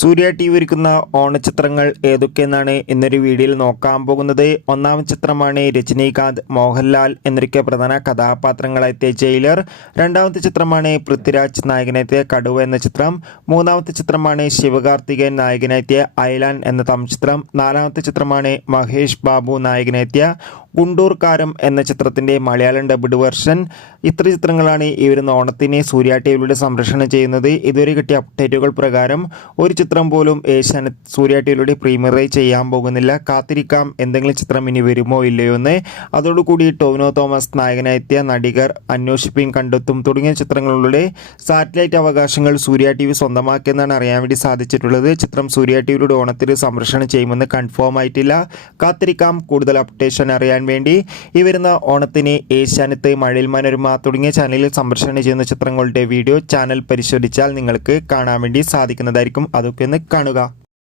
സൂര്യ T V ഒരുക്കുന്ന ഓണച്ചിത്രങ്ങൾ ഏതൊക്കെയെന്നാണ് ഇന്നൊരു വീഡിയോയിൽ നോക്കാൻ പോകുന്നത്. ഒന്നാം ചിത്രമാണ് രജനീകാന്ത് മോഹൻലാൽ എന്നൊക്കെ പ്രധാന കഥാപാത്രങ്ങളെത്തിയ ജയിലർ രണ്ടാമത്തെ ചിത്രമാണ് പൃഥ്വിരാജ് നായകനെത്തിയ കടുവ എന്ന ചിത്രം. മൂന്നാമത്തെ ചിത്രമാണ് ശിവകാർത്തികേയൻ നായകനെത്തിയ ഐലാൻഡ് എന്ന തമിഴ് ചിത്രം. നാലാമത്തെ ചിത്രമാണ് മഹേഷ് ബാബു നായകനെത്തിയ ഗുണ്ടൂർക്കാരം എന്ന ചിത്രത്തിന്റെ മലയാളം ഡബ്ഡ് വെർഷൻ ഇത്ര ചിത്രങ്ങളാണ് ഈ വരുന്ന ഓണത്തിന് സൂര്യ ടി വിയിലൂടെ സംരക്ഷണം ചെയ്യുന്നത്. ഇതുവരെ കിട്ടിയ അപ്ഡേറ്റുകൾ പ്രകാരം ഒരു ചിത്രം പോലും ഏഷ്യാനെറ്റ് സൂര്യ ടിയിലൂടെ പ്രീമിയറായി ചെയ്യാൻ പോകുന്നില്ല. കാത്തിരിക്കാം. എന്തെങ്കിലും ചിത്രം ഇനി വരുമോ ഇല്ലയോ എന്ന്. അതോടുകൂടി ടോവിനോ തോമസ് നായകനെത്തിയ നടികർ അന്വേഷിപ്പിൻ കണ്ടെത്തും. തുടങ്ങിയ ചിത്രങ്ങളിലൂടെ സാറ്റലൈറ്റ് അവകാശങ്ങൾ സൂര്യ ടി വി സ്വന്തമാക്കിയെന്നാണ് അറിയാൻ വേണ്ടി സാധിച്ചിട്ടുള്ളത്. ചിത്രം സൂര്യ ടി വിയിലൂടെ ഓണത്തിന് സംരക്ഷണം ചെയ്യുമെന്ന് കൺഫേം ആയിട്ടില്ല. കാത്തിരിക്കാം. കൂടുതൽ അപ്ഡേഷൻ അറിയാൻ വേണ്ടി. ഈ വരുന്ന ഓണത്തിന് ഏഷ്യാനത്ത് മഴയിൽ മനോരമ തുടങ്ങിയ ചാനലിൽ സംരക്ഷണം ചെയ്യുന്ന ചിത്രങ്ങളുടെ വീഡിയോ ചാനൽ പരിശോധിച്ചാൽ നിങ്ങൾക്ക് കാണാൻ വേണ്ടി സാധിക്കുന്നതായിരിക്കും. അതൊക്കെ ഒന്ന് കാണുക.